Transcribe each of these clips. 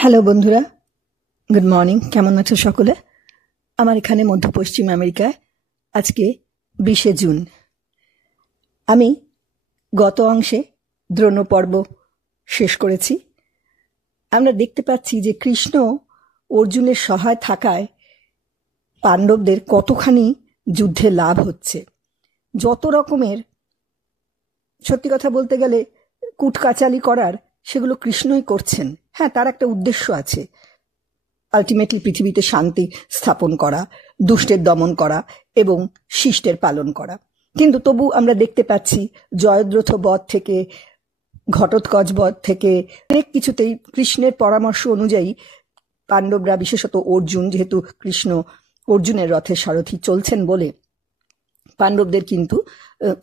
Hello বন্ধুরা, good morning. কেমন আছো সকলে? আমার এখানে মধ্য পশ্চিম আমেরিকায় আজকে 20শে জুন। আমি গত অংশে দ্রোণ পর্ব শেষ করেছি। আমরা দেখতে পাচ্ছি যে কৃষ্ণ অর্জুনের সহায় থাকায় পাণ্ডবদের কতখানি যুদ্ধে লাভ হচ্ছে। যত রকমের, সত্যি কথা বলতে গেলে, কুটকাচালি করার, সেগুলো কৃষ্ণই করছেন। হ্যাঁ, তার একটা উদ্দেশ্য আছে, আলটিমেটলি পৃথিবীতে শান্তি স্থাপন করা, দুষ্টের দমন করা এবং শিষ্টের পালন করা। কিন্তু তবু আমরা দেখতে পাচ্ছি জয়দ্রথ বধ থেকে, ঘটোৎকচ বধ থেকে অনেক কিছুতেই কৃষ্ণের পরামর্শ অনুযায়ী পাণ্ডবরা, বিশেষত অর্জুন, যেহেতু কৃষ্ণ অর্জুনের রথের সারথি চলছেন বলে পাণ্ডবদের কিন্তু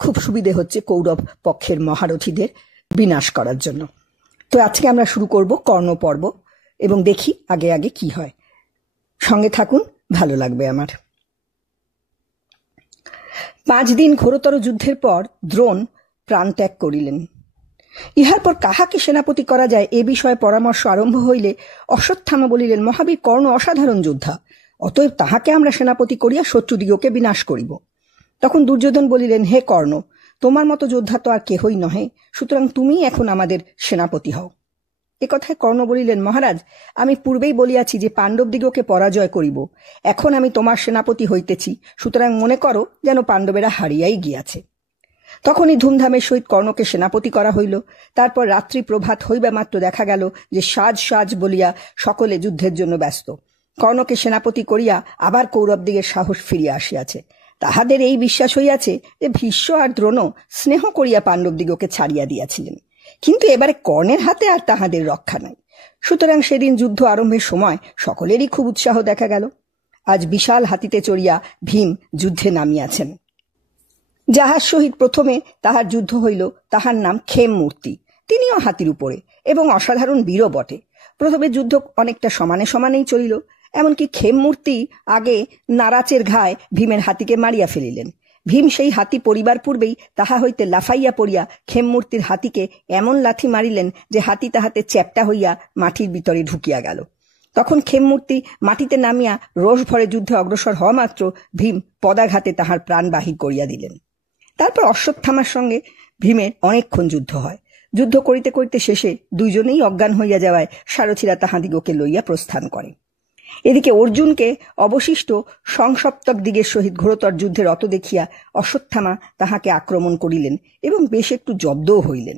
খুব সুবিধে হচ্ছে কৌরব পক্ষের মহারথীদের বিনাশ করার জন্য। তো আজকে আমরা শুরু করব কর্ণ পর্ব এবং দেখি আগে আগে কি হয়। সঙ্গে থাকুন, ভালো লাগবে আমার। 5 দিন ঘোরতর যুদ্ধের পর দ্রোণ প্রাণ ত্যাগ করিলেন। ইহার পর কাহাকে সেনাপতি করা যায় এ বিষয়ে পরামর্শ আরম্ভ হইলে অশ্বত্থামা বলিলেন, মহাবীর কর্ণ অসাধারণ যোদ্ধা, অতএব তাহাকে আমরা সেনাপতি করিয়া শত্রুদিগকে বিনাশ করিব। তখন দুর্যোধন বলিলেন, হে কর্ণ, তোমার মতো যোদ্ধা তো আর কেহই নহে, সুতরাং তুমিই এখন আমাদের সেনাপতি হও। একথায় কর্ণ বলিলেন, মহারাজ, আমি পূর্বেই বলিয়াছি যে পাণ্ডবদিগকে পরাজয় করিব। এখন আমি তোমার সেনাপতি হইতেছি, সুতরাং মনে করো যেন পাণ্ডবেরা হারিয়াই গিয়াছে। তখনই ধুমধামের সহিত কর্ণকে সেনাপতি করা হইল। তারপর রাত্রি প্রভাত হইবা মাত্র দেখা গেল যে সাজ সাজ বলিয়া সকলে যুদ্ধের জন্য ব্যস্ত। কর্ণকে সেনাপতি করিয়া আবার কৌরবদিগের সাহস ফিরিয়া আসিয়াছে। তাহাদের এই বিশ্বাস হইয়াছে যে ভীষ্ম আর দ্রোণ স্নেহ করিয়া পাণ্ডবদিগকে ছাড়িয়া দিয়াছিলেন, কিন্তু এবারে কর্ণের হাতে আর তাহাদের রক্ষা নাই। সুতরাং সেদিন যুদ্ধ আরম্ভের সময় সকলেরই খুব উৎসাহ দেখা গেল। আজ বিশাল হাতিতে চড়িয়া ভীম যুদ্ধে নামিয়াছেন। যাহার সহিত প্রথমে তাহার যুদ্ধ হইল তাহার নাম খেমমূর্তি। তিনিও হাতির উপরে এবং অসাধারণ বীরও বটে। প্রথমে যুদ্ধ অনেকটা সমানে সমানেই চলিল। এমনকি খেমমূর্তি আগে নারাচের ঘায়ে ভীমের হাতিকে মারিয়া ফেলিলেন। ভীম সেই হাতি পরিবার পূর্বেই তাহা হইতে লাফাইয়া পড়িয়া খেমমূর্তির হাতিকে এমন লাথি মারিলেন যে হাতি তাহাতে চ্যাপ্টা হইয়া মাটির ভিতরে ঢুকিয়া গেল। তখন খেমমূর্তি মাটিতে নামিয়া রোষ ভরে যুদ্ধে অগ্রসর হওয়া মাত্র ভীম পদাঘাতে তাহার প্রাণ বাহির করিয়া দিলেন। তারপর অশ্বত্থামার সঙ্গে ভীমের অনেকক্ষণ যুদ্ধ হয়। যুদ্ধ করিতে করিতে শেষে দুইজনেই অজ্ঞান হইয়া যাওয়ায় সারথীরা তাহাদিগকে লইয়া প্রস্থান করে। এদিকে অর্জুনকে অবশিষ্ট সংসপ্তক দিগের সহিত ঘোরতর যুদ্ধে রত দেখিয়া অশ্বত্থামা তাহাকে আক্রমণ করিলেন এবং বেশ একটু জব্দও হইলেন।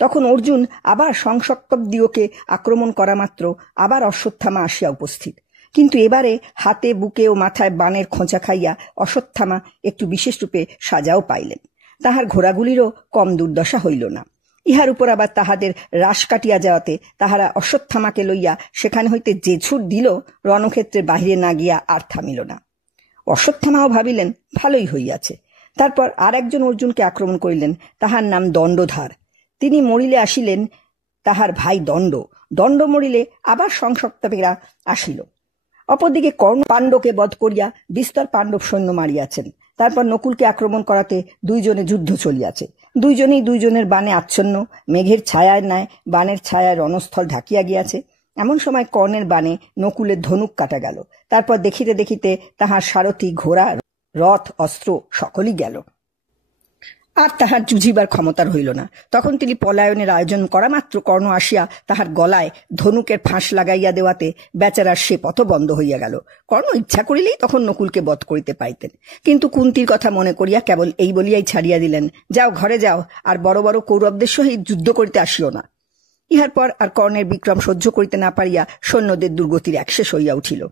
তখন অর্জুন আবার সংসপ্তক দিগকে আক্রমণ করা মাত্র আবার অশ্বত্থামা আসিয়া উপস্থিত। কিন্তু এবারে হাতে, বুকে ও মাথায় বাণের খোঁচা খাইয়া অশ্বত্থামা একটু বিশেষ রূপে সাজাও পাইলেন। তাহার ঘোড়াগুলিরও কম দুর্দশা হইল না। ইহার উপর আবার তাহাদের রাশ কাটিয়া যাওয়াতে তাহারা অশ্বত্থামাকে লইয়া সেখানে হইতে যে ছুট দিল, রণক্ষেত্রের বাহিরে না গিয়া আর থামিল না। অশ্বত্থামাও ভাবিলেন ভালোই হইয়াছে। তারপর আর একজন অর্জুনকে আক্রমণ করিলেন। তাহার নাম দণ্ডধার। তিনি মরিলে আসিলেন তাহার ভাই দণ্ড। দণ্ড মরিলে আবার সংসপ্তকেরা আসিল। অপরদিকে কর্ণ পাণ্ডবকে বধ করিয়া বিস্তর পাণ্ডব সৈন্য মারিয়াছেন। তারপর নকুলকে আক্রমণ করাতে দুইজনে যুদ্ধ চলিয়াছে। দুইজনেই দুইজনের বাণে আচ্ছন্ন। মেঘের ছায়ার ন্যায় বাণের ছায়ায় রণস্থল ঢাকিয়া গিয়াছে। এমন সময় কর্ণের বাণে নকুলের ধনুক কাটা গেল। তারপর দেখিতে দেখিতে তাহার সারথি, ঘোড়া, রথ, অস্ত্র সকলই গেল। আর তাহার যুঝিবার ক্ষমতা রহিল না। তখন তিনি পলায়নের আয়োজন করা মাত্র কর্ণ আসিয়া তাহার গলায় ধনুকের ফাঁস লাগাইয়া দেওয়াতে বেচারার সে পথ বন্ধ হইয়া গেল। কর্ণ ইচ্ছা করিলেই তখন নকুলকে বধ করিতে পাইতেন, কিন্তু কুন্তির কথা মনে করিয়া কেবল এই বলিয়াই ছাড়িয়া দিলেন, যাও ঘরে যাও, আর বড় বড় কৌরবদের সহিত যুদ্ধ করিতে আসিও না। ইহার পর আর কর্ণের বিক্রম সহ্য করিতে না পারিয়া সৈন্যদের দুর্গতির একশেষ হইয়া উঠিল।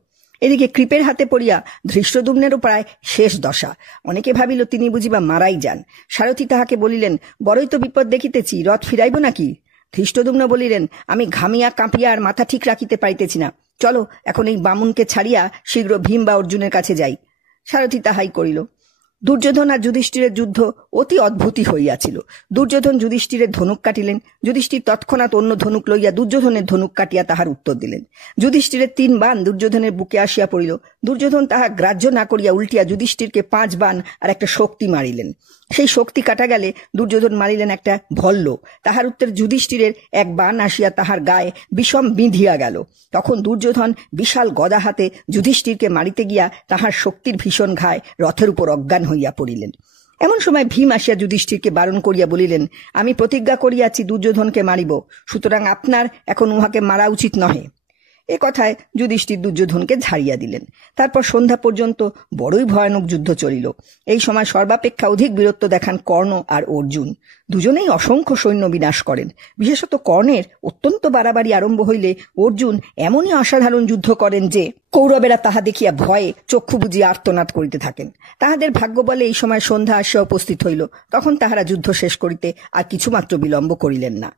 এদিকে কৃপের হাতে পড়িয়া ধৃষ্টদ্যুম্নেরও প্রায় শেষ দশা। অনেকে ভাবিল তিনি বুঝিবা মারাই যান। সারথি তাহাকে বলিলেন, বড়ই তো বিপদ দেখিতেছি, রথ ফিরাইব নাকি? ধৃষ্টদ্যুম্ন বলিলেন, আমি ঘামিয়া কাঁপিয়া আর মাথা ঠিক রাখিতে পারিতেছি না। চলো এখন এই বামুনকে ছাড়িয়া শীঘ্র ভীম বা অর্জুনের কাছে যাই। সারথি তাহাই করিল। দুর্যোধন আর যুধিষ্ঠিরের যুদ্ধ অতি অদ্ভুতই হইয়াছিল। দুর্যোধন যুধিষ্ঠিরের ধনুক কাটিলেন। যুধিষ্ঠির তৎক্ষণাৎ অন্য ধনুক লইয়া দুর্যোধনের ধনুক কাটিয়া তাহার উত্তর দিলেন। যুধিষ্ঠিরের 3 বাণ দুর্যোধনের বুকে আসিয়া পড়িল। দুর্যোধন তাহা গ্রাহ্য না করিয়া উল্টিয়া যুধিষ্ঠিরকে 5 বাণ আর একটা শক্তি মারিলেন। সেই শক্তি কাটা গেলে দুর্যোধন মারিলেন একটা ভল্ল। তাহার উত্তরে যুধিষ্ঠিরের এক বাণ আসিয়া তাহার গায়ে বিষম বিঁধিয়া গেল। তখন দুর্যোধন বিশাল গদা হাতে যুধিষ্ঠিরকে মারিতে গিয়া তাহার শক্তির ভীষণ ঘায়ে রথের উপর অজ্ঞান হইয়া পড়িলেন। এমন সময় ভীম আসিয়া যুধিষ্ঠিরকে বারণ করিয়া বলিলেন, আমি প্রতিজ্ঞা করিয়াছি দুর্যোধনকে মারিব, সুতরাং আপনার এখন উহাকে মারা উচিত নহে। এ কথায় যুধিষ্ঠির দুর্যোধনকে ঝাড়িয়া দিলেন। তারপর সন্ধ্যা পর্যন্ত বড়ই ভয়ানক যুদ্ধ চলিল। এই সময় সর্বাপেক্ষা অধিক বীরত্ব দেখান কর্ণ আর অর্জুন। দুজনেই অসংখ্য সৈন্য বিনাশ করেন। বিশেষত কর্ণের অত্যন্ত বাড়াবাড়ি আরম্ভ হইলে অর্জুন এমনই অসাধারণ যুদ্ধ করেন যে কৌরবেরা তাহা দেখিয়া ভয়ে চক্ষু বুজিয়া আর্তনাদ করিতে থাকেন। তাহাদের ভাগ্য বলে এই সময় সন্ধ্যা আসিয়া উপস্থিত হইল। তখন তাহারা যুদ্ধ শেষ করিতে আর কিছুমাত্র বিলম্ব করিলেন না।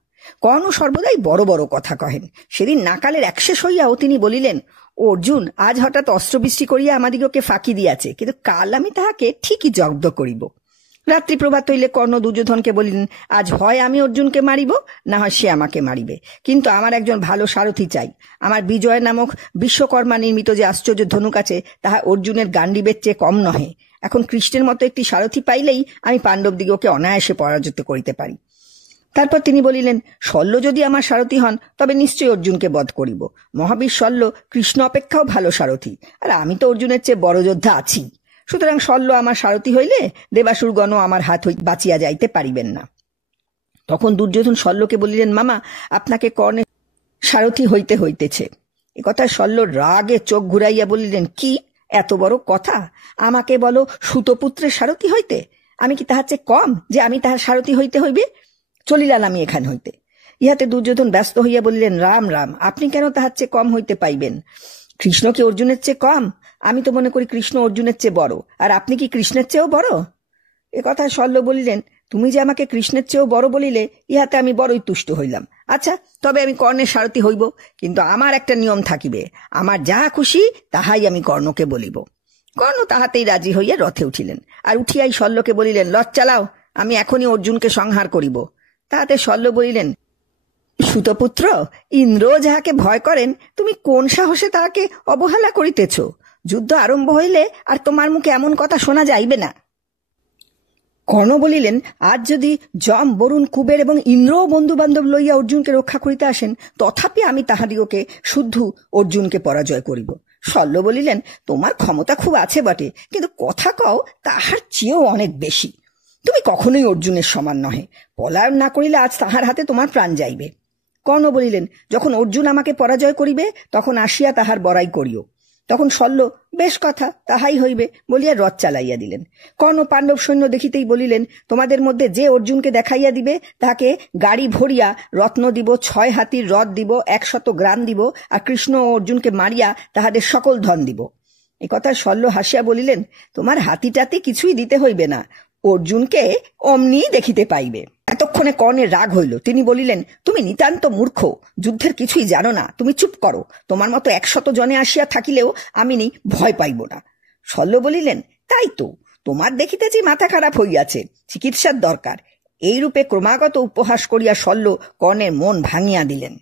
কর্ণ সর্বদাই বড় বড় কথা কহেন। সেদিন নাকালের একশেষ হইয়াও তিনি বলিলেন, অর্জুন আজ হঠাৎ অস্ত্রবৃষ্টি করিয়া আমাদিগকে ফাঁকি দিয়াছে, কিন্তু কাল আমি তাহাকে ঠিকই জব্দ করিব। রাত্রি প্রভাত হইলে কর্ণ দুর্যোধনকে বলিলেন, আজ হয় আমি অর্জুনকে মারিব, না হয় সে আমাকে মারিবে, কিন্তু আমার একজন ভালো সারথি চাই। আমার বিজয় নামক বিশ্বকর্মা নির্মিত যে আশ্চর্য ধনুক আছে তাহা অর্জুনের গান্ডীবের চেয়ে কম নহে। এখন কৃষ্ণের মতো একটি সারথি পাইলেই আমি পাণ্ডবদিগকে অনায়াসে পরাজিত করিতে পারি। তারপর তিনি বলিলেন, শল্য যদি আমার সারথি হন তবে নিশ্চয়ই অর্জুনকে বধ করিব। মহাবীর শল্য কৃষ্ণ অপেক্ষাও ভালো সারথি, আর আমি তো অর্জুনের চেয়ে বড় যোদ্ধা আছি। সুতরাং শল্য আমার সারথি হইলে দেবাসুরগণও আমার হাত বাঁচিয়া যাইতে পারিবেন না। তখন দুর্যোধন শল্যকে বলিলেন, মামা, আপনাকে কর্ণের সারথি হইতে হইতেছে। এ কথা শল্য রাগে চোখ ঘুরাইয়া বলিলেন, কি এত বড় কথা? আমাকে বলো সুতপুত্রের সারথি হইতে? আমি কি তাহার চেয়ে কম যে আমি তাহার সারথি হইতে হইবে? চলিলাম আমি এখান হইতে। ইহাতে দুর্যোধন ব্যস্ত হইয়া বলিলেন, রাম রাম, আপনি কেন তাহার চেয়ে কম হইতে পাইবেন? কৃষ্ণ কি অর্জুনের চেয়ে কম? আমি তো মনে করি কৃষ্ণ অর্জুনের চেয়ে বড়, আর আপনি কি কৃষ্ণের চেয়েও বড়? এ কথা শল্য বলিলেন, তুমি যে আমাকে কৃষ্ণের চেয়েও বড় বলিলে, ইহাতে আমি বড়ই তুষ্ট হইলাম। আচ্ছা, তবে আমি কর্ণের সারথি হইব, কিন্তু আমার একটা নিয়ম থাকিবে, আমার যাহা খুশি তাহাই আমি কর্ণকে বলিব। কর্ণ তাহাতেই রাজি হইয়া রথে উঠিলেন, আর উঠিয়াই শল্যকে বলিলেন, রথ চালাও, আমি এখনই অর্জুনকে সংহার করিব। তাহাতে শল্য বলিলেন, সুতপুত্র, ইন্দ্র যাহাকে ভয় করেন, তুমি কোন সাহসে তাহাকে অবহেলা করিতেছ? যুদ্ধ আরম্ভ হইলে আর তোমার মুখে এমন কথা শোনা যাইবে না। কর্ণ বলিলেন, আজ যদি যম, বরুণ, কুবের এবং ইন্দ্রও বন্ধু বান্ধব লইয়া অর্জুনকে রক্ষা করিতে আসেন, তথাপি আমি তাহাদিগকে শুদ্ধ অর্জুনকে পরাজয় করিব। শল্য বলিলেন, তোমার ক্ষমতা খুব আছে বটে, কিন্তু কথা কও তাহার চেয়েও অনেক বেশি। তুমি কখনোই অর্জুনের সমান নহে। পলায়ন না করিলে আজ তাহার হাতে তোমার প্রাণ যাইবে। কর্ণ বলিলেন, যখন অর্জুন আমাকে পরাজয় করিবে তখন আসিয়া তাহার বড়াই করিও। তখন শল্য, বেশ কথা, তাহাই হইবে বলিয়া রথ চালাইয়া দিলেন। কর্ণ পাণ্ডব সৈন্য দেখিতেই বলিলেন, তোমাদের মধ্যে যে অর্জুনকে দেখাইয়া দিবে তাহাকে গাড়ি ভরিয়া রত্ন দিব, 6 হাতির রথ দিব, 100 গ্রাম দিব, আর কৃষ্ণ ও অর্জুনকে মারিয়া তাহাদের সকল ধন দিব। এ কথা শল্য হাসিয়া বলিলেন, তোমার হাতিটাতে কিছুই দিতে হইবে না, অর্জুনকে অমনি দেখিতে পাইবে। এতক্ষণে কর্ণের রাগ হইল। তিনি বলিলেন, তুমি নিতান্ত মূর্খ, যুদ্ধের কিছুই জানো না, তুমি চুপ করো। তোমার মতো 100 জনে আসিয়া থাকিলেও আমি ভয় পাইব না। শল্য বলিলেন, তাই তো, তোমার দেখিতেছি মাথা খারাপ হইয়াছে, চিকিৎসার দরকার। এইরূপে ক্রমাগত উপহাস করিয়া শল্য কর্ণের মন ভাঙিয়া দিলেন।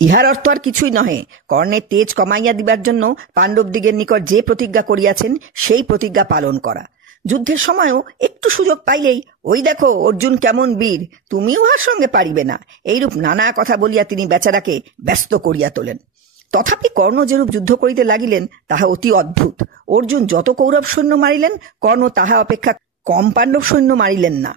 ইহার অর্থ আর কিছুই নহে, কর্ণের তেজ কমাইয়া দিবার জন্য পাণ্ডবদিগের নিকট যে প্রতিজ্ঞা করিয়াছেন সেই প্রতিজ্ঞা পালন করা। যুদ্ধের সময়ও একটু সুযোগ পাইলেই, ওই দেখো অর্জুন কেমন বীর, তুমি উহার সঙ্গে পারিবে না, এইরূপ নানা কথা বলিয়া তিনি বেচারাকে ব্যস্ত করিয়া তোলেন। তথাপি কর্ণ যেরূপ যুদ্ধ করিতে লাগিলেন তাহা অতি অদ্ভুত। অর্জুন যত কৌরব সৈন্য মারিলেন, কর্ণ তাহা অপেক্ষা কম পাণ্ডব সৈন্য মারিলেন না।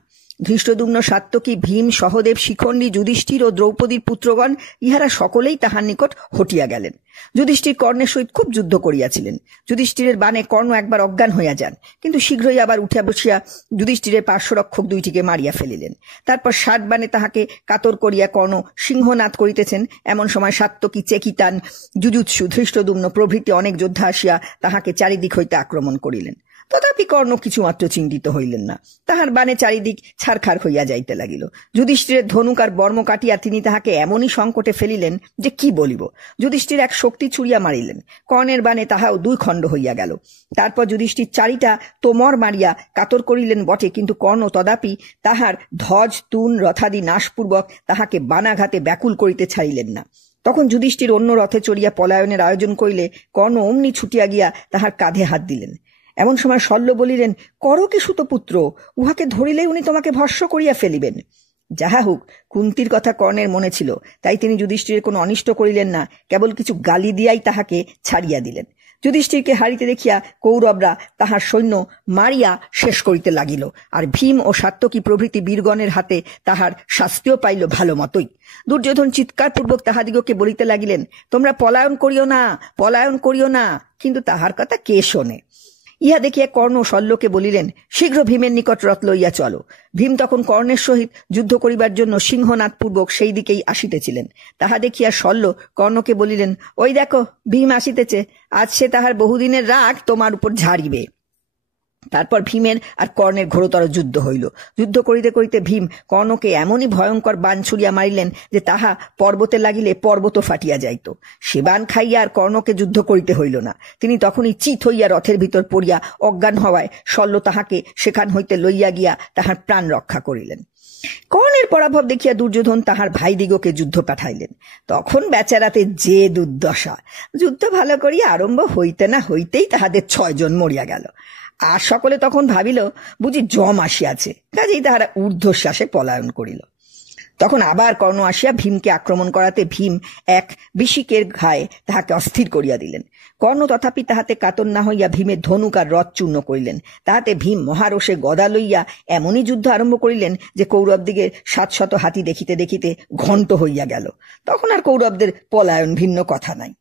ধৃষ্টদ্যুম্ন, সাত্যকী, ভীম, সহদেব, শিখণ্ডী, যুধিষ্ঠির ও দ্রৌপদীর পুত্রগণ ইহারা সকলেই তাহার নিকট হটিয়া গেলেন। যুধিষ্ঠির কর্ণের সহিত খুব যুদ্ধ করিয়াছিলেন। যুধিষ্ঠিরের বাণে কর্ণ একবার অজ্ঞান হইয়া যান, কিন্তু শীঘ্রই আবার উঠিয়া বসিয়া যুধিষ্ঠিরের পার্শ্বরক্ষক দুইটিকে মারিয়া ফেলিলেন। তারপর 60 বাণে তাহাকে কাতর করিয়া কর্ণ সিংহনাদ করিতেছেন। এমন সময় সাত্যকী, চেকিতান, যুযুৎসু, ধৃষ্টদ্যুম্ন প্রভৃতি অনেক যোদ্ধা আসিয়া তাহাকে চারিদিক হইতে আক্রমণ করিলেন। তথাপি কর্ণ কিছুমাত্র চিন্তিত হইলেন না। তাহার বাণে চারিদিক ছারখার হইয়া যাইতে লাগিল। যুধিষ্ঠিরের ধনুক আর বর্ম কাটিয়া তিনি তাহাকে এমনই সংকটে ফেলিলেন যে কি বলিব। যুধিষ্ঠির এক শক্তি ছুড়িয়া মারিলেন, কর্ণের বাণে তাহাও 2 খণ্ড হইয়া গেল। তারপর যুধিষ্ঠির 4টা তোমর মারিয়া কাতর করিলেন বটে, কিন্তু কর্ণ তদাপি তাহার ধ্বজ, তুন, রথাদি নাশপূর্বক তাহাকে বানাঘাতে ব্যাকুল করিতে ছাড়িলেন না। তখন যুধিষ্ঠির অন্য রথে চড়িয়া পলায়নের আয়োজন করিলে কর্ণ অমনি ছুটিয়া গিয়া তাহার কাঁধে হাত দিলেন। এমন সময় শল্য বলিলেন, করো কি সুতপুত্র, উহাকে ধরিলেই উনি তোমাকে ভস্ম করিয়া ফেলিবেন। যাহা হোক, কুন্তির কথা কর্ণের মনে ছিল, তাই তিনি যুধিষ্ঠিরের কোনো অনিষ্ট করিলেন না, কেবল কিছু গালি দিয়াই তাহাকে ছাড়িয়া দিলেন। যুধিষ্ঠিরকে হারিতে দেখিয়া কৌরবরা তাহার সৈন্য মারিয়া শেষ করিতে লাগিল, আর ভীম ও সাত্যকী প্রভৃতি বীরগণের হাতে তাহার শাস্তিও পাইল ভালো মতোই। দুর্যোধন চিৎকারপূর্বক তাহাদিগকে বলিতে লাগিলেন, তোমরা পলায়ন করিও না, পলায়ন করিও না। কিন্তু তাহার কথা কে শোনে? ইহা দেখিয়া কর্ণ শল্যকে বলিলেন, শীঘ্র ভীমের নিকট রথ লইয়া চলো। ভীম তখন কর্ণের সহিত যুদ্ধ করিবার জন্য সিংহনাদপূর্বক সেই দিকেই আসিতেছিলেন। তাহা দেখিয়া শল্য কর্ণকে বলিলেন, ওই দেখো ভীম আসিতেছে, আজ সে তাহার বহুদিনের রাগ তোমার উপর ঝাড়িবে। তারপর ভীমের আর কর্ণের ঘোরতর যুদ্ধ হইল। যুদ্ধ করিতে করিতে ভীম কর্ণকে এমনই ভয়ঙ্কর বাণ ছুড়িয়া মারিলেন যে তাহা পর্বতে লাগিলে পর্বত ফাটিয়া যাইত। সে বাণ খাইয়া আর কর্ণকে যুদ্ধ করিতে হইল না। তিনি তখনই চিত হইয়া রথের ভিতর পড়িয়া অজ্ঞান হওয়ায় শল্য তাহাকে সেখান হইতে লইয়া গিয়া তাহার প্রাণ রক্ষা করিলেন। কর্ণের পরাভব দেখিয়া দুর্যোধন তাহার ভাইদিগকে যুদ্ধ পাঠাইলেন। তখন বেচারাতে যে দুর্দশা! যুদ্ধ ভালো করিয়া আরম্ভ হইতে না হইতেই তাহাদের 6 জন মরিয়া গেল। আর সকলে তখন ভাবিল বুঝি জম আসিয়াছে, কাজেই তাহারা ঊর্ধ্বশ্বাসে পলায়ন করিল। তখন আবার কর্ণ আসিয়া ভীমকে আক্রমণ করাতে ভীম এক বিশিকের ঘায়ে তাহাকে অস্থির করিয়া দিলেন। কর্ণ তথাপি তাহাতে কাতর না হইয়া ভীমের ধনুক আর রথ চূর্ণ করিলেন। তাহাতে ভীম মহারোষে গদা লইয়া এমনই যুদ্ধ আরম্ভ করিলেন যে কৌরবদিগের 700 হাতি দেখিতে দেখিতে ঘণ্ট হইয়া গেল। তখন আর কৌরবদের পলায়ন ভিন্ন কথা নাই।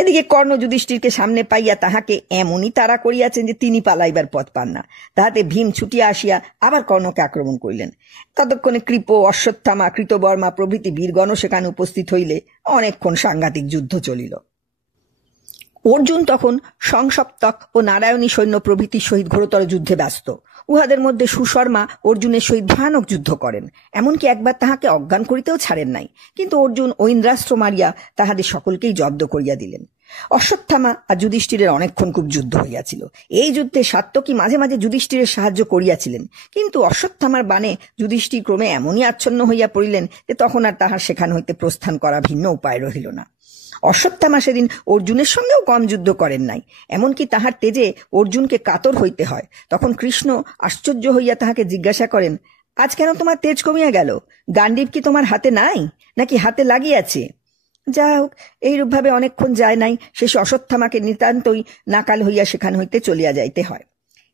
এদিকে কর্ণ যুধিষ্ঠিরকে সামনে পাইয়া তাহাকে এমনই তাড়া করিয়াছেন যে তিনি পালাইবার পথ পান না। তাহাতে ভীম ছুটিয়া আসিয়া আবার কর্ণকে আক্রমণ করিলেন। ততক্ষণে কৃপ, অশ্বত্থামা, কৃতবর্মা প্রভৃতি বীরগণ সেখানে উপস্থিত হইলে অনেকক্ষণ সাংঘাতিক যুদ্ধ চলিল। অর্জুন তখন সংসপ্তক ও নারায়ণী সৈন্য প্রভৃতির সহিত ঘোরতর যুদ্ধে ব্যস্ত। উহাদের মধ্যে সুশর্মা অর্জুনের সহিত ভয়ানক যুদ্ধ করেন, এমনকি একবার তাহাকে অজ্ঞান করিতেও ছাড়েন নাই। কিন্তু অর্জুন ঐন্দ্রাস্ত্র মারিয়া তাহাদের সকলকেই জব্দ করিয়া দিলেন। অশ্বত্থামা আর যুধিষ্ঠিরের অনেকক্ষণ খুব যুদ্ধ হইয়াছিল। এই যুদ্ধে সাত্যকী মাঝে মাঝে যুধিষ্ঠিরের সাহায্য করিয়াছিলেন, কিন্তু অশ্বত্থামার বাণে যুধিষ্ঠির ক্রমে এমনই আচ্ছন্ন হইয়া পড়িলেন যে তখন আর তাহার সেখান হইতে প্রস্থান করা ভিন্ন উপায় রহিল না। অশ্বত্থামা সেদিন অর্জুনের সঙ্গেও কম যুদ্ধ করেন নাই, এমনকি তাহার তেজে অর্জুনকে কাতর হইতে হয়। তখন কৃষ্ণ আশ্চর্য হইয়া তাহাকে জিজ্ঞাসা করেন, আজ কেন তোমার তেজ কমিয়া গেল? গান্ডীব কি তোমার হাতে নাই, নাকি হাতে লাগিয়াছে? যা হোক, এইরূপভাবে অনেকক্ষণ যায় নাই। শেষে অশ্বত্থামাকে নিতান্তই নাকাল হইয়া সেখান হইতে চলিয়া যাইতে হয়।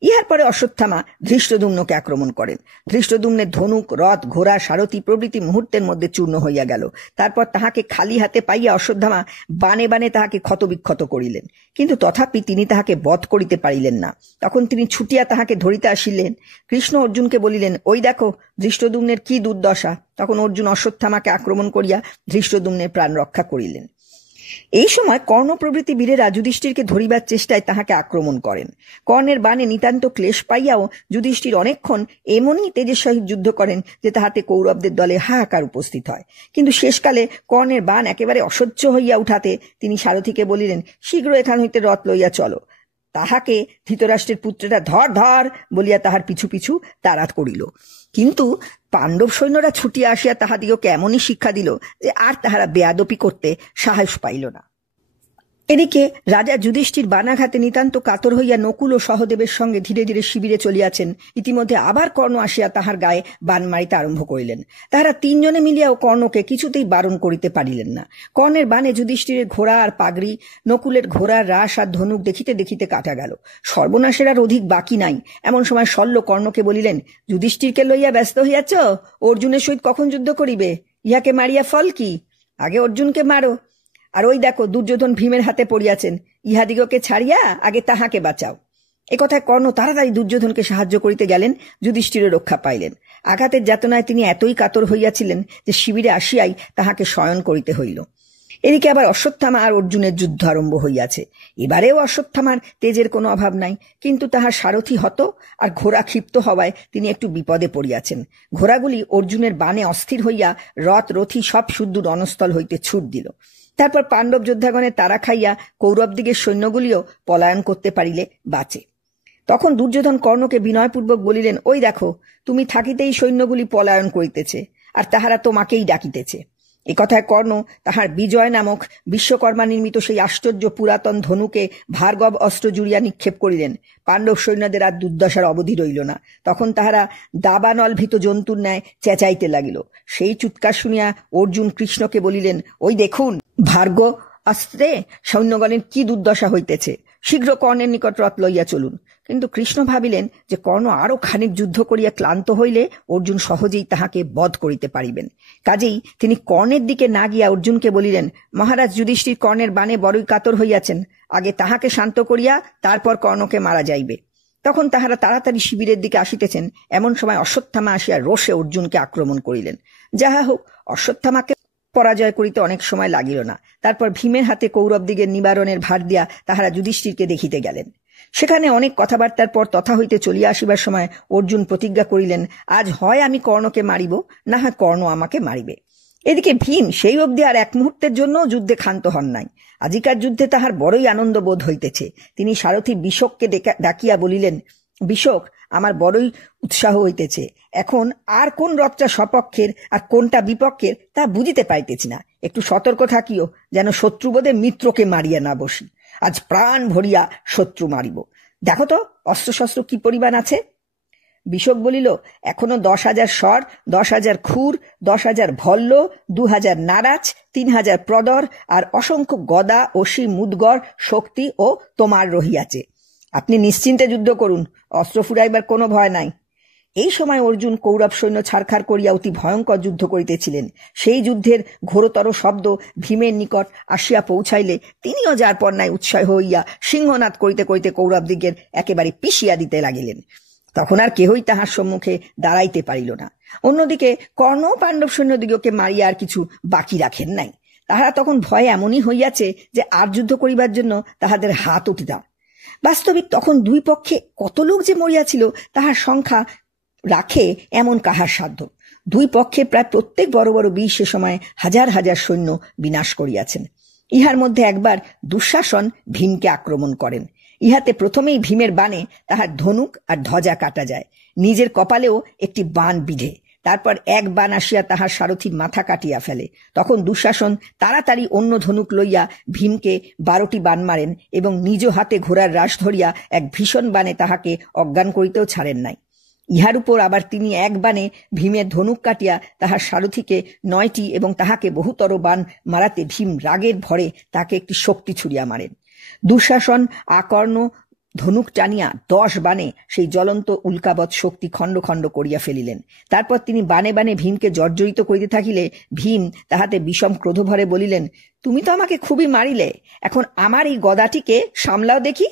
ইহার পরে অশ্বত্থামা ধৃষ্টদ্যুম্নকে আক্রমণ করেন। ধৃষ্টদ্যুম্নের ধনুক, রথ, ঘোড়া, সারথি প্রভৃতি মুহূর্তের মধ্যে চূর্ণ হইয়া গেল। তারপর তাহাকে খালি হাতে পাইয়া অশ্বত্থামা বানে বানে তাহাকে ক্ষতবিক্ষত করিলেন, কিন্তু তথাপি তিনি তাহাকে বধ করিতে পারিলেন না। তখন তিনি ছুটিয়া তাহাকে ধরিতে আসিলেন। কৃষ্ণ অর্জুনকে বলিলেন, ওই দেখো ধৃষ্টদ্যুম্নের কি দুর্দশা। তখন অর্জুন অশ্বত্থামাকে আক্রমণ করিয়া ধৃষ্টদ্যুম্নের প্রাণ রক্ষা করিলেন। এই সময় কর্ণ প্রভৃতি বীরেরা যুধিষ্ঠিরকে ধরিবার চেষ্টায় তাহাকে আক্রমণ করেন। কর্ণের বাণে নিতান্ত ক্লেশ পাইয়াও যুধিষ্ঠির অনেকক্ষণ এমনই তেজের সহিত যুদ্ধ করেন যে তাহাতে কৌরবদের দলে হাহাকার উপস্থিত হয়। কিন্তু শেষকালে কর্ণের বাণ একেবারে অসহ্য হইয়া উঠাতে তিনি সারথীকে বলিলেন, শীঘ্র এখান হইতে রথ লইয়া চলো। তাহাকে ধৃতরাষ্ট্রের পুত্রেরা ধর ধর বলিয়া তাহার পিছু পিছু তাড়া করিল। কিন্তু পাণ্ডব সৈন্যরা ছুটিয়া আসিয়া তাহাদিগকে এমনই শিক্ষা দিল যে আর তাহারা বেয়াদপি করতে সাহস পাইল না। এদিকে রাজা যুধিষ্ঠির বানাঘাতে নিতান্ত কাতর হইয়া নকুল ও সহদেবের সঙ্গে ধীরে ধীরে শিবিরে চলিয়াছেন। ইতিমধ্যে আবার কর্ণ আসিয়া তাহার গায়ে বাণ মারিতে আরম্ভ করিলেন। তাহারা 3 জনে মিলিয়াও কর্ণকে কিছুতেই বারণ করিতে পারিলেন না। কর্ণের বাণে যুধিষ্ঠিরের ঘোড়া আর পাগড়ি, নকুলের ঘোড়ার রাস আর ধনুক দেখিতে দেখিতে কাটা গেল। সর্বনাশের আর অধিক বাকি নাই। এমন সময় শল্য কর্ণকে বলিলেন, যুধিষ্ঠিরকে লইয়া ব্যস্ত হইয়াছ? অর্জুনের সহিত কখন যুদ্ধ করিবে? ইহাকে মারিয়া ফল কি? আগে অর্জুনকে মারো। আর ওই দেখো দুর্যোধন ভীমের হাতে পড়িয়াছেন, ইহাদিগকে ছাড়িয়া আগে তাহাকে বাঁচাও। একথায় কর্ণ তাড়াতাড়ি দুর্যোধনকে সাহায্য করিতে গেলেন। যুধিষ্ঠিরের রক্ষা পাইলেন। আঘাতের যাতনায় তিনি এতই কাতর হইয়াছিলেন যে শিবিরে আসিয়াই তাহাকে শয়ন করিতে হইল। এদিকে আবার অশ্বত্থামা আর অর্জুনের যুদ্ধ আরম্ভ হইয়াছে। এবারেও অশ্বত্থামার তেজের কোনো অভাব নাই, কিন্তু তাহার সারথি হত আর ঘোড়া ক্ষিপ্ত হওয়ায় তিনি একটু বিপদে পড়িয়াছেন। ঘোড়াগুলি অর্জুনের বাণে অস্থির হইয়া রথ রথি সব শুদ্ধ রণস্থল হইতে ছুট দিল। তারপর পাণ্ডব যোদ্ধাগণের তাড়া খাইয়া কৌরবদিগের সৈন্যগুলিও পলায়ন করতে পারিলে বাঁচে। তখন দুর্যোধন কর্ণকে বিনয়পূর্বক বলিলেন, ওই দেখো তুমি থাকিতেই সৈন্যগুলি পলায়ন করিতেছে, আর তাহারা তোমাকেই ডাকিতেছে। একথায় কর্ণ তাহার বিজয় নামক বিশ্বকর্মা নির্মিত সেই আশ্চর্য পুরাতন ধনুকে ভার্গব অস্ত্র জুড়িয়া নিক্ষেপ করিলেন। পাণ্ডব সৈন্যদের আর দুর্দশার অবধি রইল না। তখন তাহারা দাবানলভীত জন্তুর ন্যায় চেঁচাইতে লাগিল। সেই চুৎকার শুনিয়া অর্জুন কৃষ্ণকে বলিলেন, ওই দেখুন ভার্গ অস্ত্রে সৈন্যগণের কি দুর্দশা হইতেছে, শীঘ্র কর্ণের নিকট রথ লইয়া চলুন। কিন্তু কৃষ্ণ ভাবিলেন যে কর্ণ আরো খানিক যুদ্ধ করিয়া ক্লান্ত হইলে অর্জুন সহজেই তাহাকে বধ করিতে পারিবেন। কাজেই তিনি কর্ণের দিকে না গিয়া অর্জুনকে বলিলেন, মহারাজ যুধিষ্ঠির কর্ণের বাণে বড়ই কাতর হইয়াছেন, আগে তাহাকে শান্ত করিয়া তারপর কর্ণকে মারা যাইবে। তখন তাহারা তাড়াতাড়ি শিবিরের দিকে আসিতেছেন, এমন সময় অশ্বত্থামা আসিয়া রোষে অর্জুনকে আক্রমণ করিলেন। যাহা হোক, অশ্বত্থামাকে পরাজয় করিতে অনেক সময় লাগিল না। তারপর ভীমের হাতে কৌরবদিগের নিবারণের ভার দিয়া তাহারা যুধিষ্ঠিরকে দেখিতে গেলেন। সেখানে অনেক কথাবার্তার পর তথা হইতে চলিয়া আসিবার সময় অর্জুন প্রতিজ্ঞা করিলেন, আজ হয় আমি কর্ণকে মারিব, না হয় কর্ণ আমাকে মারিবে। এদিকে ভীম সেই অবধি আর এক মুহূর্তের জন্য যুদ্ধে ক্ষান্ত হন নাই। আজিকার যুদ্ধে তাহার বড়ই আনন্দ বোধ হইতেছে। তিনি সারথি বিশোককে ডাকিয়া বলিলেন, বিশোক, আমার বড়ই উৎসাহ হইতেছে। এখন আর কোন রথটা সপক্ষের আর কোনটা বিপক্ষের তা বুঝিতে পাইতেছি না। একটু সতর্ক থাকিও, যেন শত্রুবোধে মিত্রকে মারিয়া না বসি। আজ প্রাণ ভরিয়া শত্রু মারিব। দেখো তো অস্ত্রশস্ত্র কি পরিমাণ আছে। বিশোক বলিল, এখনো 10,000 স্বর, 10,000 খুর, 10,000 ভল্ল, 2,000 নারাজ, 3,000 প্রদর আর অসংখ্য গদা, অসি, মুদগর, শক্তি ও তোমার রহিয়াছে। আপনি নিশ্চিন্তে যুদ্ধ করুন, অস্ত্র ফুরাইবার কোনো ভয় নাই। এই সময় অর্জুন কৌরব সৈন্য ছাড়খাড় করিয়া অতি ভয়ঙ্কর যুদ্ধ করিতেছিলেন। সেই যুদ্ধের ঘোরতর শব্দ ভীমের নিকট আসিয়া পৌঁছাইলে তিনিও যার পর নাই উৎসাহ হইয়া সিংহনাদ করিতে করিতে কৌরবদিগের একেবারে পিষিয়া দিতে লাগিলেন। তখন আর কেহই তাহার সম্মুখে দাঁড়াইতে পারিল না। অন্যদিকে কর্ণ পাণ্ডব সৈন্যদিগকে মারিয়া আর কিছু বাকি রাখেন নাই। তাহারা তখন ভয়ে এমনই হইয়াছে যে আর যুদ্ধ করিবার জন্য তাহাদের হাত উঠিতা। বাস্তবিক তখন দুই পক্ষে কত লোক যে মরিয়াছিল তাহার সংখ্যা রাখে এমন কাহার সাধ্য। দুই পক্ষে প্রায় প্রত্যেক বড় বড় বীর সে সময় হাজার হাজার সৈন্য বিনাশ করিয়াছেন। ইহার মধ্যে একবার দুঃশাসন ভীমকে আক্রমণ করেন। ইহাতে প্রথমেই ভীমের বাণে তাহার ধনুক আর ধ্বজা কাটা যায়, নিজের কপালেও একটি বাণ বিধে। তারপর এক বাণ আসিয়া তাহার সারথির মাথা কাটিয়া ফেলে। তখন দুঃশাসন তাড়াতাড়ি অন্য ধনুক লইয়া ভীমকে 12টি বাণ মারেন এবং নিজ হাতে ঘোড়ার রাশ ধরিয়া এক ভীষণ বাণে তাহাকে অজ্ঞান করিতেও ছাড়েন নাই। ইহার উপর আবার তিনি এক বাণে ভীমের ধনুক কাটিয়া তাহার সারথিকে 9টি এবং তাহাকে বহুতর বাণ মারাতে ভীম রাগের ভরে তাকে একটি শক্তি ছুড়িয়া মারেন। দুঃশাসন আকর্ণ ধনুক টানিয়া 10 বাণে সেই জ্বলন্ত উল্কাবৎ শক্তি খণ্ড খণ্ড করিয়া ফেলিলেন। তারপর তিনি বাণে বাণে ভীমকে জর্জরিত করিতে থাকিলে ভীম তাহাতে বিষম ক্রোধভরে বলিলেন, তুমি তো আমাকে খুবই মারিলে, এখন আমার এই গদাটিকে সামলাও দেখি।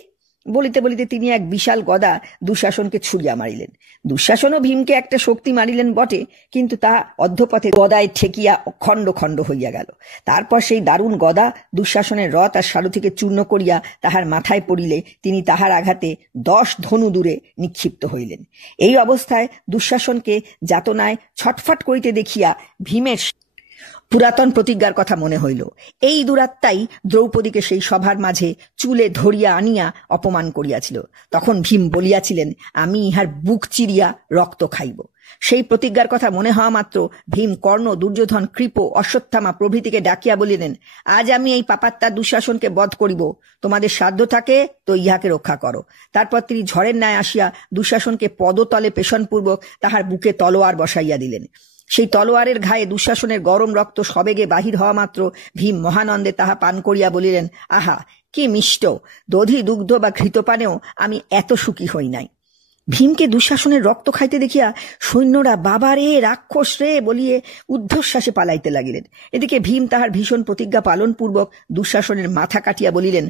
বলিতে বলিতে তিনি এক বিশাল গদা দুঃশাসনকে ছুড়িয়া মারিলেন। দুঃশাসনও ভীমকে একটা শক্তি মারিলেন বটে, কিন্তু তা অধ্যপথে গদায় ঠেকিয়া খণ্ড খণ্ড হইয়া গেল। তারপর সেই দারুণ গদা দুঃশাসনের রথ আর সারথিকে চূর্ণ করিয়া তাহার মাথায় পড়িলে তিনি তাহার আঘাতে 10 ধনু দূরে নিক্ষিপ্ত হইলেন। এই অবস্থায় দুঃশাসনকে যাতনায় ছটফট করিতে দেখিয়া ভীমের পুরাতন প্রতিজ্ঞার কথা মনে হইল। এই দুরাত্মাই দ্রৌপদীকে সেই সভার মাঝে চুলে ধরিয়া আনিয়া অপমান করিয়াছিল। তখন ভীম বলিয়াছিলেন, আমি ইহার বুক চিরিয়া রক্ত খাইব। সেই প্রতিজ্ঞার কথা মনে হওয়া মাত্র ভীম কর্ণ, দুর্যোধন, কৃপ, অশ্বত্থামা প্রভৃতিকে ডাকিয়া বলিলেন, আজ আমি এই পাপাত্মা দুঃশাসনকে বধ করিব। তোমাদের সাধ্য থাকে তো ইহাকে রক্ষা করো। তারপর তিনি ঝড়ের ন্যায় আসিয়া দুঃশাসনকে পদতলে পেষণপূর্বক তাহার বুকে তলোয়ার বসাইয়া দিলেন। সেই তলোয়ারের ঘায়ে দুঃশাসনের গরম রক্ত সবেগে বাহির হওয়া মাত্র ভীম মহানন্দে তাহা পান করিয়া বলিলেন, আহা, কি মিষ্ট! দধি, দুগ্ধ বা ঘৃতপানেও আমি এত সুখী হই নাই। ভীমকে দুঃশাসনের রক্ত খাইতে দেখিয়া সৈন্যরা বাবা রে, রাক্ষস রে বলিয়ে ঊর্ধ্বশ্বাসে পালাইতে লাগিলেন। এদিকে ভীম তাহার ভীষণ প্রতিজ্ঞা পালন পূর্বক দুঃশাসনের মাথা কাটিয়া বলিলেন,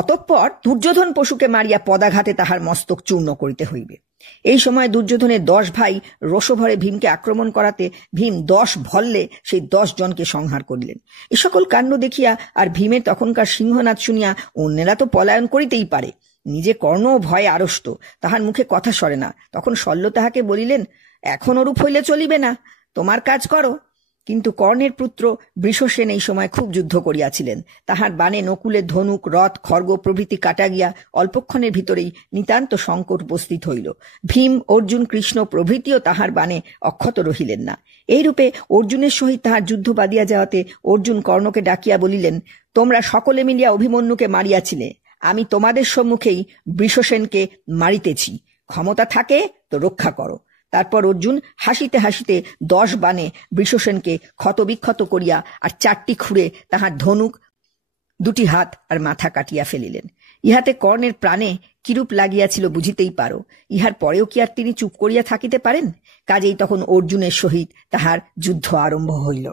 অতঃপর দুর্যোধন পশুকে মারিয়া পদাঘাতে তাহার মস্তক চূর্ণ করিতে হইবে। এই সময় দুর্যোধনের 10 ভাই রোষভরে ভীমকে আক্রমণ করাতে ভীম 10 ভল্লে সেই 10 জনকে সংহার করিলেন। এ সকল কাণ্ড দেখিয়া আর ভীমের তখনকার সিংহনাদ শুনিয়া অন্যেরা তো পলায়ন করিতেই পারে, নিজে কর্ণ ভয়ে আড়ষ্ট, তাহার মুখে কথা সরে না। তখন শল্য তাহাকে বলিলেন, এখন ওরূপ হইলে চলিবে না, তোমার কাজ করো। কিন্তু কর্ণের পুত্র বৃষসেন এই সময় খুব যুদ্ধ করিয়াছিলেন। তাহার বাণে নকুলের ধনুক, রথ, খড়গ প্রভৃতি কাটা গিয়া অল্পক্ষণের ভিতরেই নিতান্ত সংকট উপস্থিত হইল। ভীম, অর্জুন, কৃষ্ণ প্রভৃতিও তাহার বাণে অক্ষত রহিলেন না। এইরূপে অর্জুনের সহিত তাহার যুদ্ধ বাদিয়া যাওয়াতে অর্জুন কর্ণকে ডাকিয়া বলিলেন, তোমরা সকলে মিলিয়া অভিমন্যুকে মারিয়াছিলে, আমি তোমাদের সম্মুখেই বৃষসেনকে মারিতেছি। ক্ষমতা থাকে তো রক্ষা করো। তারপর অর্জুন হাসিতে হাসিতে 10 বাণে বৃষসেনকে ক্ষতবিক্ষত করিয়া আর 4টি খুঁড়ে তাহার ধনুক, 2টি হাত আর মাথা কাটিয়া ফেলিলেন। ইহাতে কর্ণের প্রাণে কিরূপ লাগিয়াছিল বুঝিতেই পারো। ইহার পরেও কি আর তিনি চুপ করিয়া থাকিতে পারেন? কাজেই তখন অর্জুনের সহিত তাহার যুদ্ধ আরম্ভ হইল।